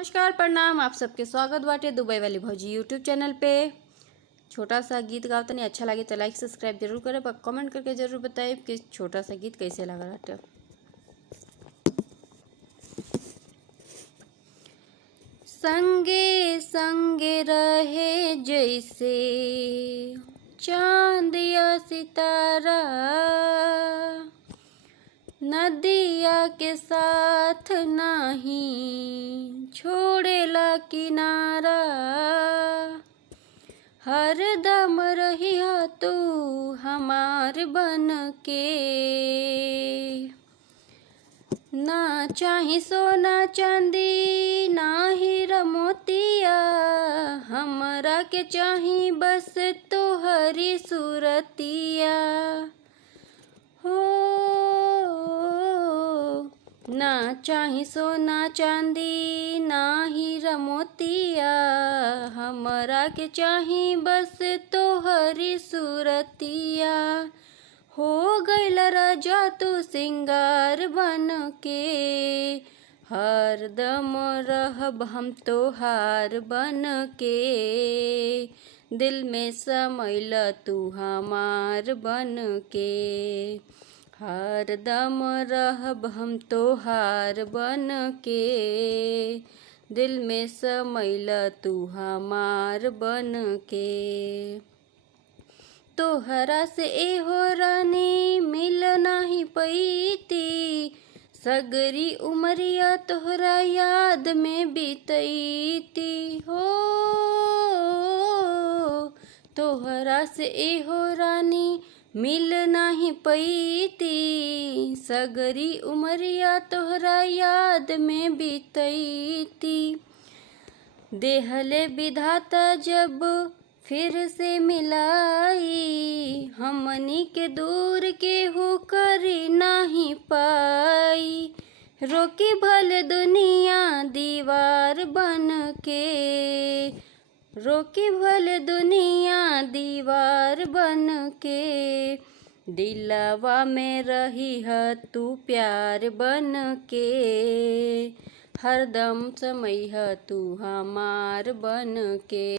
नमस्कार प्रणाम। आप सबके स्वागत बाटे दुबई वाली भौजी यूट्यूब चैनल पे। छोटा सा गीत गावतनी, अच्छा लगे तो लाइक सब्सक्राइब जरूर करें और कमेंट करके जरूर बताएं कि छोटा सा गीत कैसे लगा बाटे। संगे संगे रहे जैसे चांद या सितारा, नदिया के साथ नहीं छोड़ेला किनारा। हरदम रही तू हमार बन के, ना चाही सोना चांदी ना हीरा मोतिया, हमरा के चाही बस तोहरी सूरतिया। हो ना चाही सोना चांदी ना हीरा मोतिया, हमरा के चाही बस तोहरी सूरतिया। हो गइल राजा तू सिंगार बन के, हरदम रहब हम तोहार बन के। दिल में समैल तू हमार बन के, हरदम रहब हम तोहार बन के। दिल में समैल तू हमार बन के। तोहरा से एहो रानी मिल नाही पैती, सगरी उमरिया तोहरा याद में बीतैती। हो तोहरा से एहो रानी मिल नाही पैती, सगरी उमरिया तोहरा याद में बीतैती। देहले विधाता जब फिर से मिलाई, हमनी के दूर केहू करी नाही पाई। रोकी भले दुनिया दीवार बन के, रोकी भले दुनिया दीवार बन के। दिलवा में रही है तू प्यार बन के, हरदम समैह तू हमार बन के।